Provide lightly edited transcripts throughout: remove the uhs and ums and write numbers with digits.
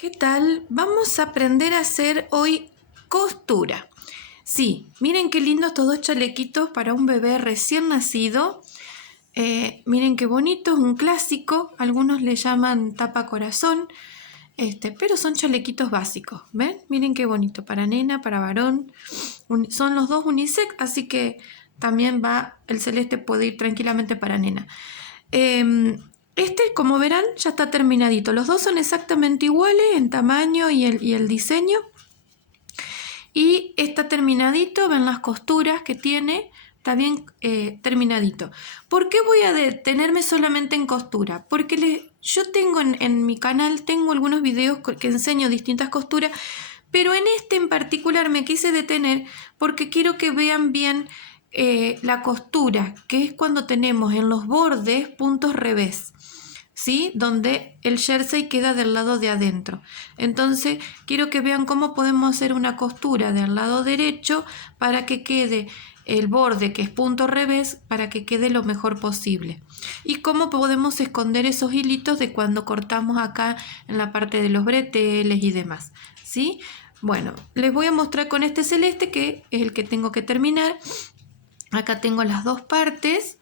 ¿Qué tal? Vamos a aprender a hacer hoy costura. Sí, miren qué lindos estos dos chalequitos para un bebé recién nacido. Miren qué bonito, es un clásico. Algunos le llaman tapa corazón, pero son chalequitos básicos. ¿Ven? Miren qué bonito, para nena, para varón. Son los dos unisex, así que también el celeste puede ir tranquilamente para nena. Como verán, ya está terminadito. Los dos son exactamente iguales en tamaño y el diseño. Y está terminadito, ven las costuras que tiene, está bien terminadito. ¿Por qué voy a detenerme solamente en costura? Porque yo tengo en mi canal, tengo algunos videos que enseño distintas costuras, pero en este en particular me quise detener porque quiero que vean bien la costura, que es cuando tenemos en los bordes puntos revés, ¿sí? Donde el jersey queda del lado de adentro. Entonces quiero que vean cómo podemos hacer una costura del lado derecho para que quede el borde, que es punto revés, para que quede lo mejor posible. Y cómo podemos esconder esos hilitos de cuando cortamos acá en la parte de los breteles y demás, ¿sí? Bueno, les voy a mostrar con este celeste, que es el que tengo que terminar. Acá tengo las dos partes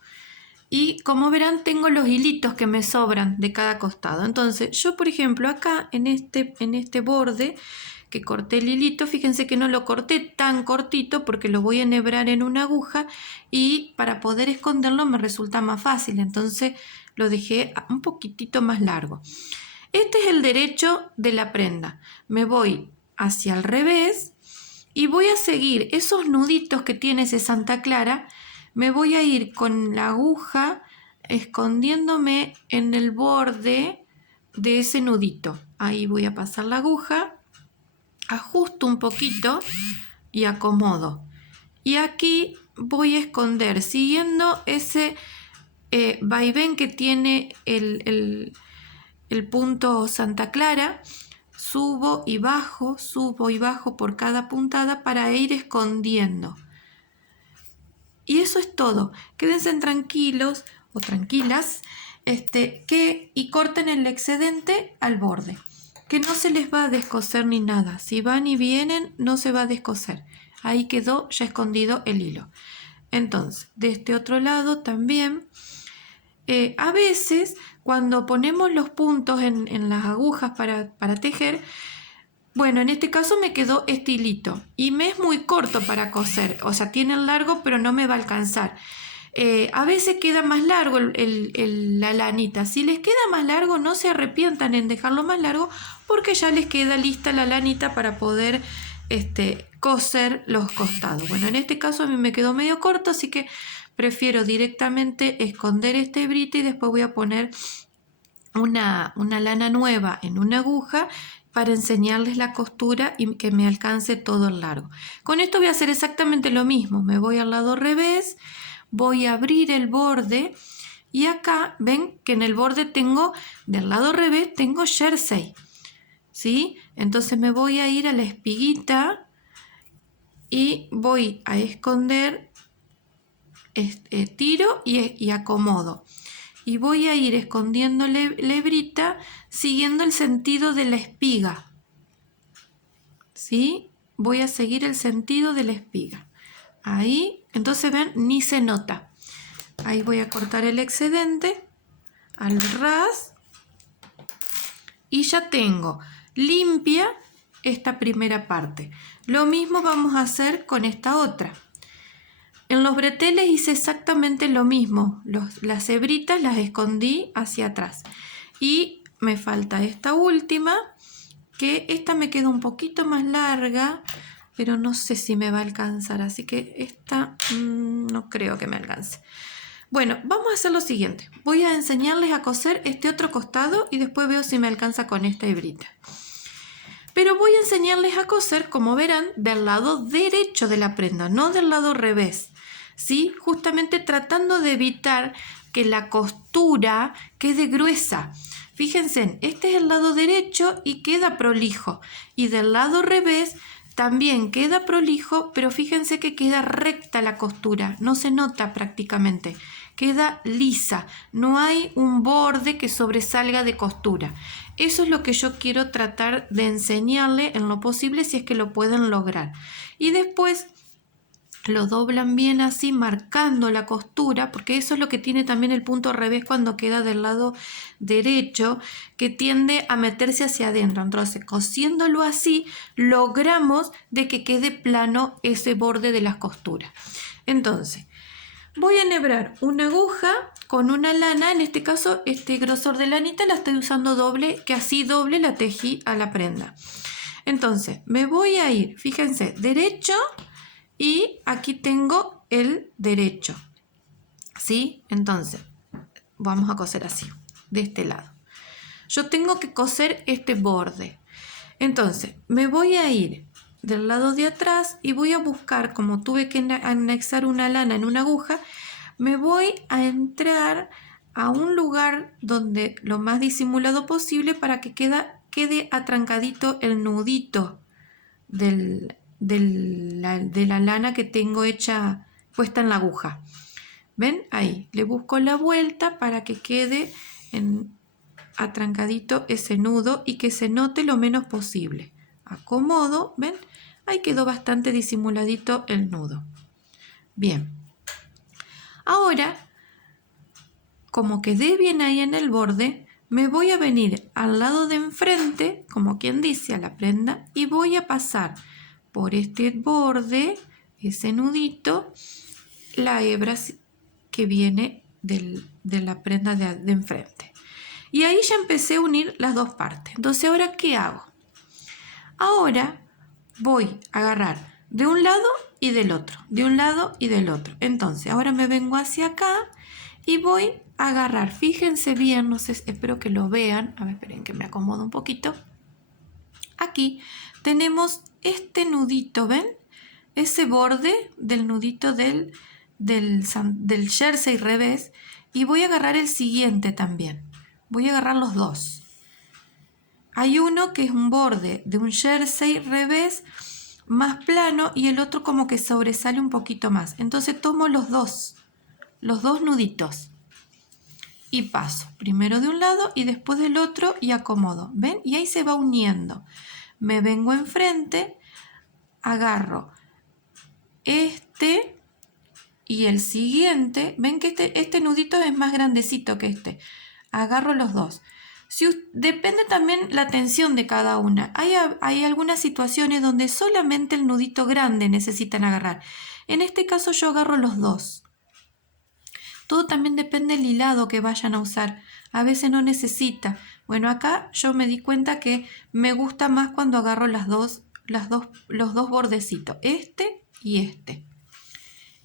y como verán tengo los hilitos que me sobran de cada costado. Entonces yo, por ejemplo, acá en este borde que corté el hilito, fíjense que no lo corté tan cortito porque lo voy a enhebrar en una aguja y para poder esconderlo me resulta más fácil. Entonces lo dejé un poquitito más largo. Este es el derecho de la prenda. Me voy hacia el revés y voy a seguir esos nuditos que tiene ese Santa Clara. Me voy a ir con la aguja escondiéndome en el borde de ese nudito. Ahí voy a pasar la aguja, ajusto un poquito y acomodo. Y aquí voy a esconder, siguiendo ese vaivén que tiene el punto Santa Clara. Subo y bajo por cada puntada para ir escondiendo. Y eso es todo. Quédense tranquilos o tranquilas y corten el excedente al borde. Que no se les va a descoser ni nada. Si van y vienen, no se va a descoser. Ahí quedó ya escondido el hilo. Entonces, de este otro lado también. A veces, cuando ponemos los puntos en las agujas para tejer, bueno, en este caso me quedó este hilito y me es muy corto para coser, o sea, tiene el largo pero no me va a alcanzar. A veces queda más largo la lanita. Si les queda más largo, no se arrepientan en dejarlo más largo porque ya les queda lista la lanita para poder coser los costados. Bueno, en este caso a mí me quedó medio corto, así que prefiero directamente esconder este hebrita y después voy a poner una lana nueva en una aguja para enseñarles la costura y que me alcance todo el largo. Con esto voy a hacer exactamente lo mismo. Me voy al lado revés, voy a abrir el borde y acá ven que en el borde del lado revés tengo jersey, ¿sí? Entonces me voy a ir a la espiguita y voy a esconder, tiro y acomodo. Y voy a ir escondiendo la hebrita siguiendo el sentido de la espiga. ¿Sí? Voy a seguir el sentido de la espiga. Ahí, entonces ven, ni se nota. Ahí voy a cortar el excedente al ras. Y ya tengo limpia esta primera parte. Lo mismo vamos a hacer con esta otra. En los breteles hice exactamente lo mismo. Las hebritas las escondí hacia atrás. Y me falta esta última, que esta me queda un poquito más larga, pero no sé si me va a alcanzar. Así que esta no creo que me alcance. Bueno, vamos a hacer lo siguiente. Voy a enseñarles a coser este otro costado y después veo si me alcanza con esta hebrita. Pero voy a enseñarles a coser, como verán, del lado derecho de la prenda, no del lado revés. ¿Sí? Justamente tratando de evitar que la costura quede gruesa. Fíjense, este es el lado derecho y queda prolijo. Y del lado revés también queda prolijo, pero fíjense que queda recta la costura. No se nota prácticamente. Queda lisa. No hay un borde que sobresalga de costura. eso es lo que yo quiero tratar de enseñarle en lo posible si es que lo pueden lograr. Y después lo doblan bien así, marcando la costura, porque eso es lo que tiene también el punto revés cuando queda del lado derecho, que tiende a meterse hacia adentro. Entonces, cosiéndolo así, logramos de que quede plano ese borde de las costuras. Entonces, voy a enhebrar una aguja con una lana, en este caso este grosor de lanita la estoy usando doble, que así doble la tejí a la prenda. Entonces, me voy a ir, fíjense, derecho, y aquí tengo el derecho, ¿sí? Entonces, vamos a coser así, de este lado. Yo tengo que coser este borde. Entonces, me voy a ir del lado de atrás y voy a buscar, como tuve que anexar una lana en una aguja, me voy a entrar a un lugar donde lo más disimulado posible para que quede atrancadito el nudito de la lana que tengo hecha puesta en la aguja. ¿Ven? Ahí le busco la vuelta para que quede atrancadito ese nudo y que se note lo menos posible. Acomodo, ¿ven? Ahí quedó bastante disimuladito el nudo. Bien. Ahora, como quedé bien ahí en el borde, me voy a venir al lado de enfrente, como quien dice, a la prenda, y voy a pasar por este borde, ese nudito, la hebra que viene de la prenda de enfrente. Y ahí ya empecé a unir las dos partes. Entonces, ¿ahora qué hago? Ahora voy a agarrar de un lado y del otro, de un lado y del otro. Entonces, ahora me vengo hacia acá y voy a agarrar. Fíjense bien, no sé, espero que lo vean. A ver, esperen que me acomodo un poquito. Aquí tenemos este nudito, ¿ven? Ese borde del nudito del jersey revés, y voy a agarrar el siguiente también. Voy a agarrar los dos. Hay uno que es un borde de un jersey revés más plano y el otro como que sobresale un poquito más. Entonces tomo los dos nuditos y paso primero de un lado y después del otro y acomodo. ¿Ven? Y ahí se va uniendo. Me vengo enfrente, agarro este y el siguiente. Ven que este nudito es más grandecito que este. Agarro los dos. Depende también la tensión de cada una. Hay algunas situaciones donde solamente el nudito grande necesitan agarrar. En este caso yo agarro los dos. Todo también depende del hilado que vayan a usar. A veces no necesita. Bueno, acá yo me di cuenta que me gusta más cuando agarro los dos bordecitos. Este y este.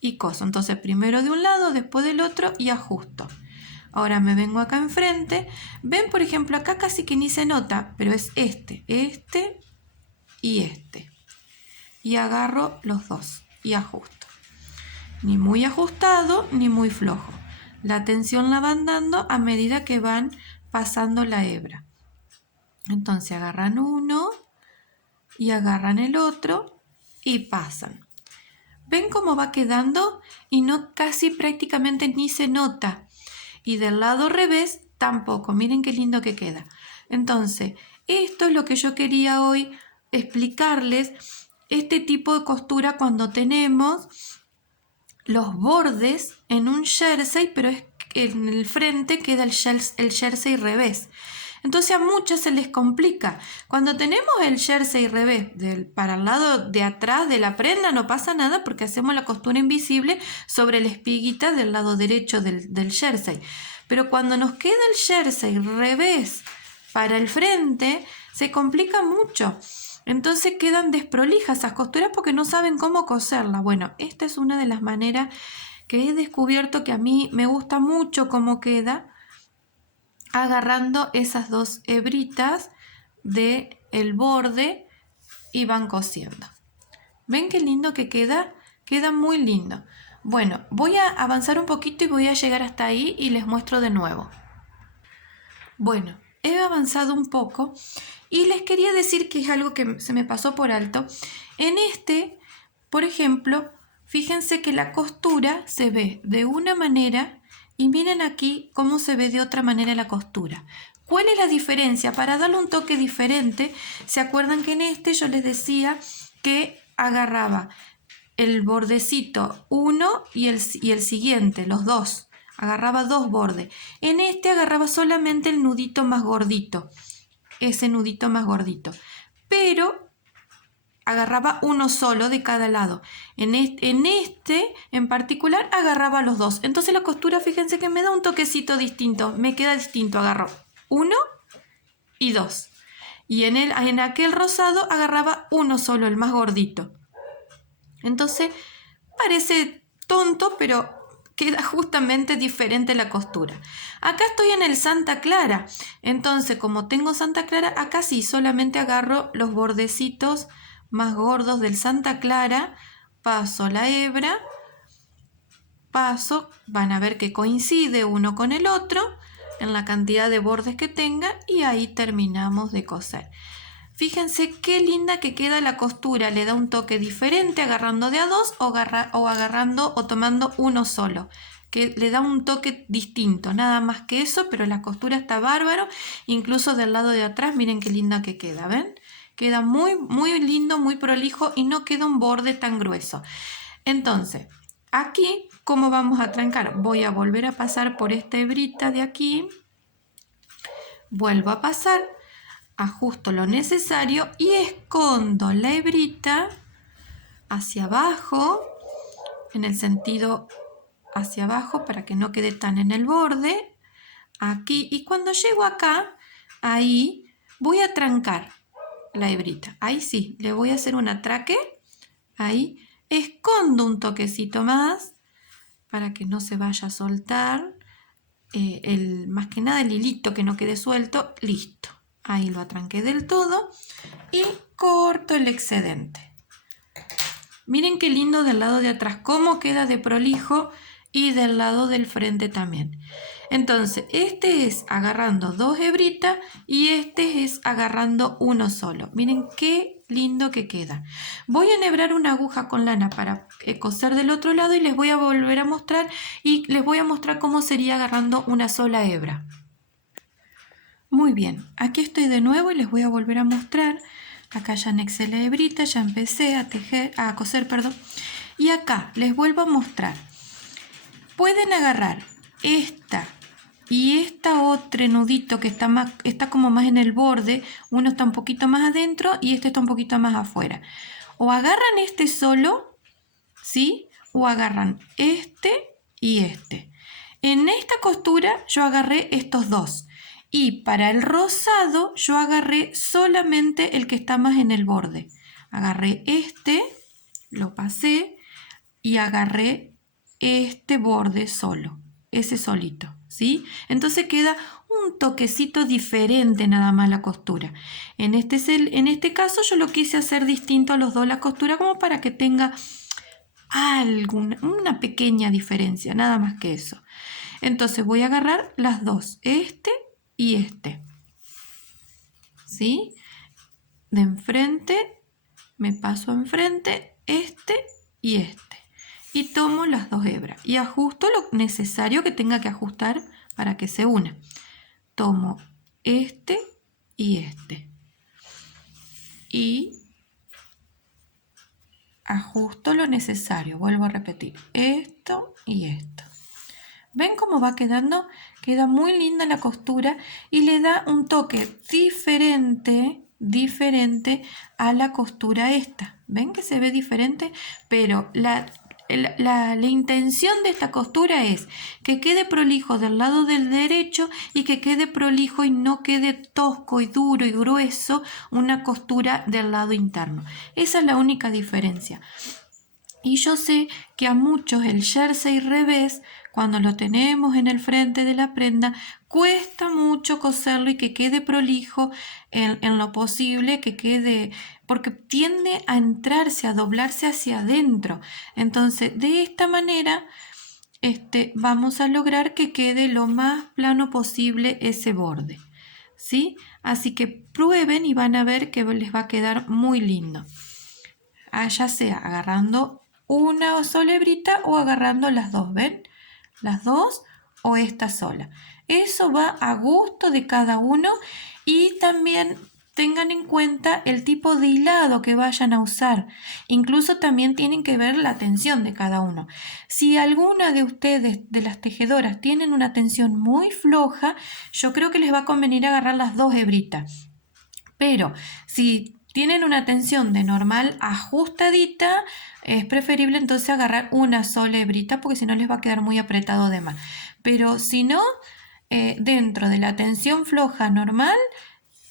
Y coso. Entonces primero de un lado, después del otro y ajusto. Ahora me vengo acá enfrente. Ven, por ejemplo, acá casi que ni se nota, pero es este y este. Y agarro los dos y ajusto. Ni muy ajustado ni muy flojo. La tensión la van dando a medida que van pasando la hebra. Entonces agarran uno y agarran el otro y pasan. ¿Ven cómo va quedando? Y no, casi prácticamente ni se nota. Y del lado revés tampoco. Miren qué lindo que queda. Entonces, esto es lo que yo quería hoy explicarles. Este tipo de costura cuando tenemos los bordes en un jersey, pero es en el frente queda el jersey revés. Entonces a muchas se les complica. Cuando tenemos el jersey revés para el lado de atrás de la prenda no pasa nada porque hacemos la costura invisible sobre la espiguita del lado derecho del jersey. Pero cuando nos queda el jersey revés para el frente se complica mucho. Entonces quedan desprolijas esas costuras porque no saben cómo coserlas. Bueno, esta es una de las maneras que he descubierto que a mí me gusta mucho cómo queda, agarrando esas dos hebritas del borde y van cosiendo. ¿Ven qué lindo que queda? Queda muy lindo. Bueno, voy a avanzar un poquito y voy a llegar hasta ahí y les muestro de nuevo. Bueno, he avanzado un poco y les quería decir que es algo que se me pasó por alto. En por ejemplo, fíjense que la costura se ve de una manera y miren aquí cómo se ve de otra manera la costura. ¿Cuál es la diferencia? Para darle un toque diferente, ¿se acuerdan que en este yo les decía que agarraba el bordecito 1 y el siguiente, los dos? Agarraba dos bordes. En este agarraba solamente el nudito más gordito, ese nudito más gordito. Pero agarraba uno solo de cada lado. En este en particular agarraba los dos. Entonces la costura, fíjense que me da un toquecito distinto, me queda distinto. Agarro 1 y 2. Y en aquel rosado agarraba uno solo, el más gordito. Entonces parece tonto, pero queda justamente diferente la costura. Acá estoy en el Santa Clara. Entonces, como tengo Santa Clara, acá sí solamente agarro los bordecitos más gordos del Santa Clara, paso la hebra, paso, van a ver que coincide uno con el otro en la cantidad de bordes que tenga y ahí terminamos de coser. Fíjense qué linda que queda la costura, le da un toque diferente agarrando de a dos o agarrando o tomando uno solo, que le da un toque distinto, nada más que eso, pero la costura está bárbaro, incluso del lado de atrás, miren qué linda que queda, ¿ven? Queda muy, muy lindo, muy prolijo y no queda un borde tan grueso. Entonces, aquí, ¿cómo vamos a trancar? Voy a volver a pasar por esta hebrita de aquí, vuelvo a pasar, ajusto lo necesario y escondo la hebrita hacia abajo, en el sentido hacia abajo para que no quede tan en el borde, aquí, y cuando llego acá, ahí voy a trancar la hebrita, ahí sí, le voy a hacer un atraque, ahí, escondo un toquecito más para que no se vaya a soltar, más que nada el hilito que no quede suelto, listo. Ahí lo atranqué del todo y corto el excedente. Miren qué lindo del lado de atrás, cómo queda de prolijo y del lado del frente también. Entonces, este es agarrando dos hebritas y este es agarrando uno solo. Miren qué lindo que queda. Voy a enhebrar una aguja con lana para coser del otro lado y les voy a volver a mostrar y les voy a mostrar cómo sería agarrando una sola hebra. Muy bien, aquí estoy de nuevo y les voy a volver a mostrar. Acá ya anexé la hebrita, ya empecé a coser, perdón. Y acá les vuelvo a mostrar. Pueden agarrar esta y esta otro nudito que está como más en el borde. Uno está un poquito más adentro y este está un poquito más afuera. O agarran este solo, ¿sí? O agarran este y este. En esta costura yo agarré estos dos. Y para el rosado yo agarré solamente el que está más en el borde. Agarré este, lo pasé y agarré este borde solo, ese solito, ¿sí? Entonces queda un toquecito diferente nada más la costura. En este caso yo lo quise hacer distinto a los dos la costura como para que tenga una pequeña diferencia, nada más que eso. Entonces voy a agarrar las dos, este y este, ¿sí? De enfrente, me paso enfrente, este y este. Y tomo las dos hebras y ajusto lo necesario que tenga que ajustar para que se una. Tomo este y este. Y ajusto lo necesario, vuelvo a repetir, esto y esto. ¿Ven cómo va quedando? Queda muy linda la costura y le da un toque diferente a la costura esta. ¿Ven que se ve diferente? Pero la intención de esta costura es que quede prolijo del lado del derecho y que quede prolijo y no quede tosco y duro y grueso una costura del lado interno. Esa es la única diferencia. Y yo sé que a muchos el jersey revés, cuando lo tenemos en el frente de la prenda, cuesta mucho coserlo y que quede prolijo en lo posible, que quede, porque tiende a entrarse, a doblarse hacia adentro. Entonces, de esta manera, vamos a lograr que quede lo más plano posible ese borde, ¿sí? Así que prueben y van a ver que les va a quedar muy lindo. Ya sea agarrando una sola hebrita o agarrando las dos, ¿ven? Las dos o esta sola. Eso va a gusto de cada uno y también tengan en cuenta el tipo de hilado que vayan a usar. Incluso también tienen que ver la tensión de cada uno. Si alguna de ustedes, de las tejedoras, tienen una tensión muy floja, yo creo que les va a convenir agarrar las 2 hebritas. Pero si tienen una tensión de normal ajustadita, es preferible entonces agarrar una sola hebrita porque si no les va a quedar muy apretado de más. Pero si no, dentro de la tensión floja normal,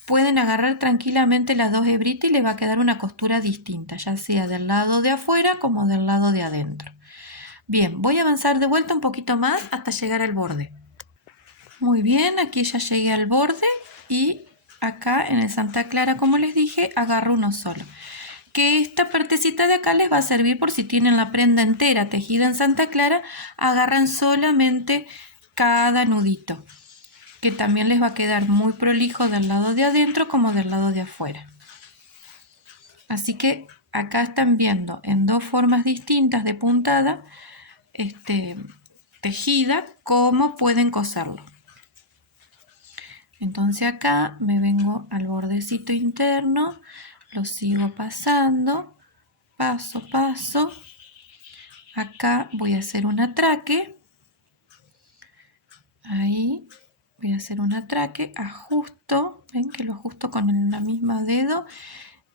pueden agarrar tranquilamente las 2 hebritas y les va a quedar una costura distinta, ya sea del lado de afuera como del lado de adentro. Bien, voy a avanzar de vuelta un poquito más hasta llegar al borde. Muy bien, aquí ya llegué al borde y acá en el Santa Clara, como les dije, agarro uno solo. Que esta partecita de acá les va a servir por si tienen la prenda entera tejida en Santa Clara, agarran solamente cada nudito, que también les va a quedar muy prolijo del lado de adentro como del lado de afuera. Así que acá están viendo en 2 formas distintas de puntada tejida cómo pueden coserlo. Entonces acá me vengo al bordecito interno, lo sigo pasando, paso a paso. Acá voy a hacer un atraque. Ahí voy a hacer un atraque, ajusto, ven que lo ajusto con la misma dedo.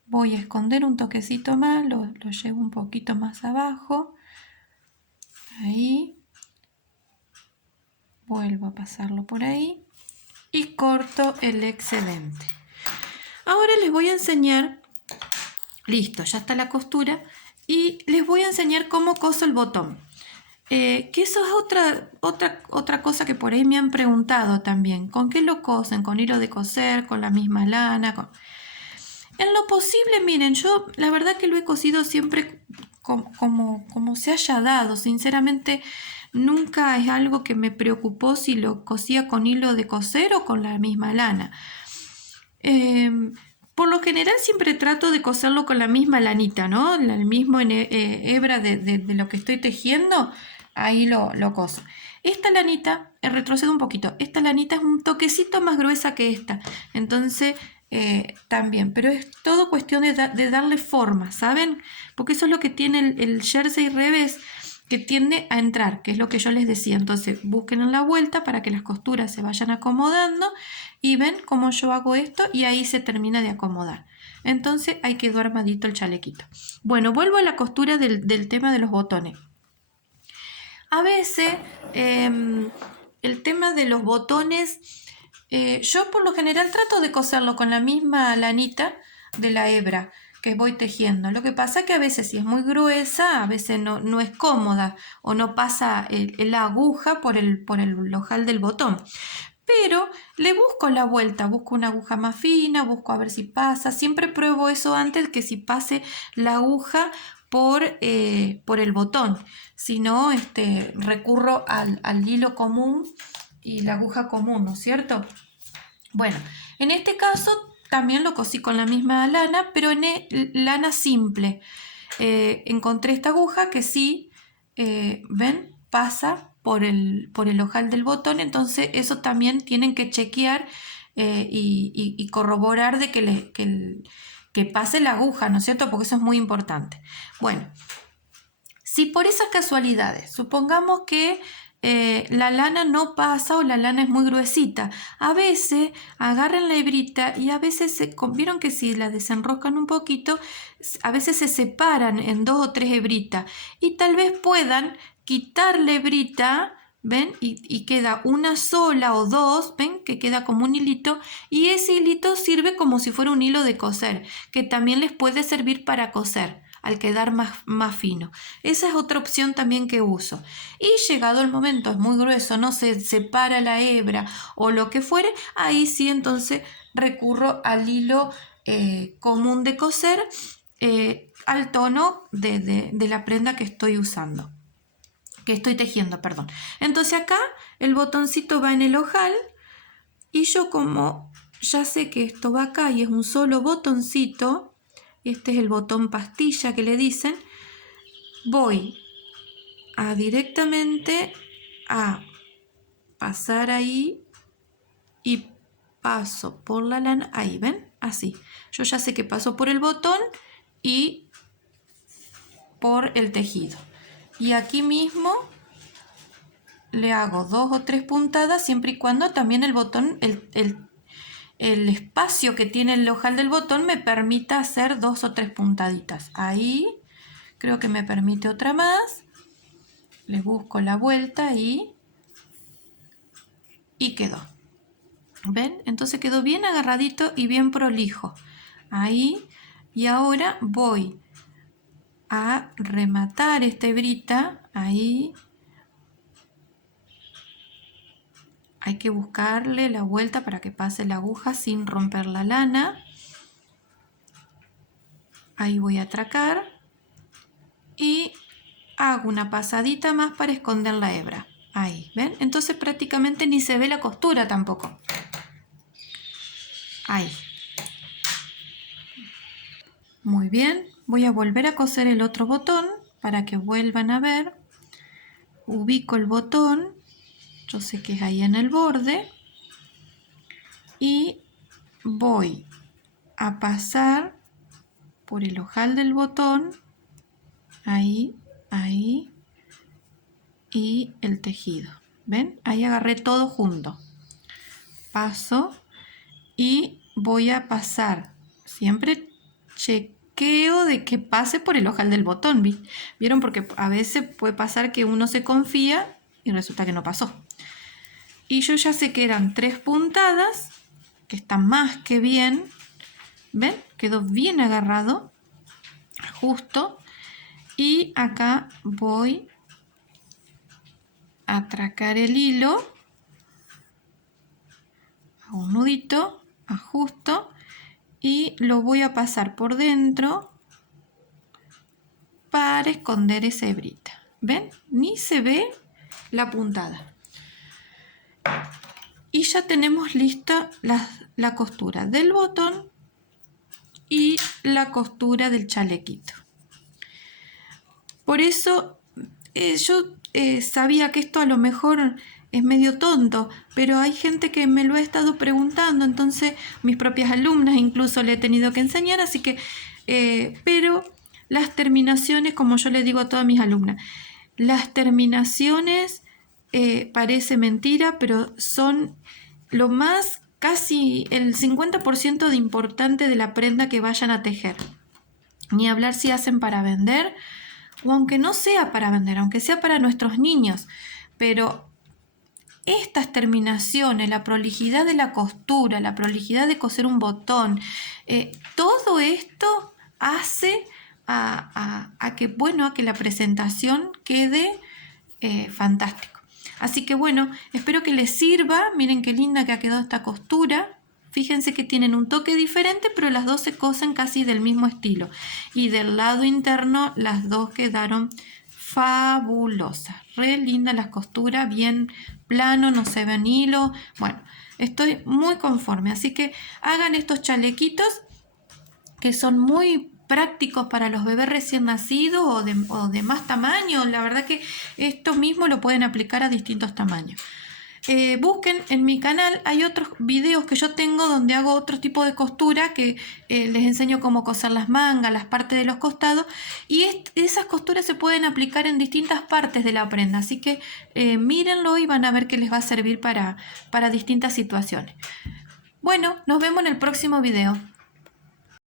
Voy a esconder un toquecito más, lo llevo un poquito más abajo. Ahí. Vuelvo a pasarlo por ahí. Y corto el excedente. Ahora les voy a enseñar, listo, ya está la costura y les voy a enseñar cómo coso el botón. Que eso es otra cosa que por ahí me han preguntado también. ¿Con qué lo cosen? ¿Con hilo de coser? ¿Con la misma lana? En lo posible, miren, yo la verdad que lo he cosido siempre como se haya dado. Sinceramente, nunca es algo que me preocupó si lo cosía con hilo de coser o con la misma lana. Por lo general siempre trato de coserlo con la misma lanita, ¿no? El mismo hebra de lo que estoy tejiendo, ahí lo coso. Esta lanita, retrocedo un poquito, esta lanita es un toquecito más gruesa que esta, entonces también, pero es todo cuestión de darle forma, ¿saben? Porque eso es lo que tiene el jersey revés, que tiende a entrar, que es lo que yo les decía. Entonces busquen en la vuelta para que las costuras se vayan acomodando y ven cómo yo hago esto y ahí se termina de acomodar. Entonces ahí quedó armadito el chalequito. Bueno, vuelvo a la costura del tema de los botones. A veces el tema de los botones, yo por lo general trato de coserlo con la misma lanita de la hebra que voy tejiendo. Lo que pasa es que a veces si es muy gruesa, a veces no es cómoda o no pasa la aguja por el ojal del botón. Pero le busco la vuelta, busco una aguja más fina, busco a ver si pasa. Siempre pruebo eso antes que si pase la aguja por el botón. Si no, recurro al hilo común y la aguja común, ¿no es cierto? Bueno, en este caso también lo cosí con la misma lana, pero en lana simple. Encontré esta aguja que sí, ven, pasa por el ojal del botón, entonces eso también tienen que chequear y corroborar de que pase la aguja, ¿no es cierto? Porque eso es muy importante. Bueno, si por esas casualidades, supongamos que la lana no pasa o la lana es muy gruesita, a veces agarran la hebrita y a veces vieron que si la desenroscan un poquito, a veces se separan en 2 o 3 hebritas y tal vez puedan quitar la hebrita, ¿ven? Y queda una sola o 2, ¿ven? Que queda como un hilito y ese hilito sirve como si fuera un hilo de coser, que también les puede servir para coser al quedar más fino. Esa es otra opción también que uso. Y llegado el momento, es muy grueso, no se separa la hebra o lo que fuere, ahí sí entonces recurro al hilo común de coser al tono de la prenda que estoy usando, que estoy tejiendo, perdón. Entonces acá el botoncito va en el ojal y yo como ya sé que esto va acá y es un solo botoncito, este es el botón pastilla que le dicen, voy a directamente a pasar ahí y paso por la lana, ahí, ¿ven? Así. Yo ya sé que paso por el botón y por el tejido. Y aquí mismo le hago 2 o 3 puntadas, siempre y cuando también el botón, el espacio que tiene el ojal del botón me permita hacer 2 o 3 puntaditas. Ahí creo que me permite otra más. Le busco la vuelta y quedó. ¿Ven? Entonces quedó bien agarradito y bien prolijo. Ahí. Y ahora voy a rematar esta hebrita. Ahí. Hay que buscarle la vuelta para que pase la aguja sin romper la lana. Ahí voy a atracar. Y hago una pasadita más para esconder la hebra. Ahí, ¿ven? Entonces prácticamente ni se ve la costura tampoco. Ahí. Muy bien. Voy a volver a coser el otro botón para que vuelvan a ver. Ubico el botón. Yo sé que es ahí en el borde. Y voy a pasar por el ojal del botón. Ahí, ahí. Y el tejido. ¿Ven? Ahí agarré todo junto. Paso y voy a pasar. Siempre chequeo de que pase por el ojal del botón. ¿Vieron? Porque a veces puede pasar que uno se confía y resulta que no pasó. Y yo ya sé que eran 3 puntadas, que está más que bien. ¿Ven? Quedó bien agarrado. Justo. Y acá voy a atracar el hilo. Hago un nudito, ajusto y lo voy a pasar por dentro para esconder esa hebrita. ¿Ven? Ni se ve la puntada. Y ya tenemos lista la costura del botón y la costura del chalequito. Por eso yo sabía que esto a lo mejor es medio tonto, pero hay gente que me lo ha estado preguntando, entonces mis propias alumnas incluso le he tenido que enseñar, así que, pero las terminaciones, como yo le digo a todas mis alumnas, las terminaciones parece mentira, pero son lo más, casi el 50% de importante de la prenda que vayan a tejer. Ni hablar si hacen para vender, o aunque no sea para vender, aunque sea para nuestros niños, pero estas terminaciones, la prolijidad de la costura, la prolijidad de coser un botón, todo esto hace a que, bueno, a que la presentación quede fantástico. Así que bueno, espero que les sirva. Miren qué linda que ha quedado esta costura. Fíjense que tienen un toque diferente, pero las dos se cosen casi del mismo estilo. Y del lado interno las dos quedaron fabulosas. Re linda las costuras, bien plano, no se ven hilo. Bueno, estoy muy conforme. Así que hagan estos chalequitos que son muy prácticos para los bebés recién nacidos o de más tamaño. La verdad que esto mismo lo pueden aplicar a distintos tamaños. Busquen en mi canal, hay otros videos que yo tengo donde hago otro tipo de costura que les enseño cómo coser las mangas, las partes de los costados, y esas costuras se pueden aplicar en distintas partes de la prenda, así que mírenlo y van a ver que les va a servir para distintas situaciones. Bueno, nos vemos en el próximo video.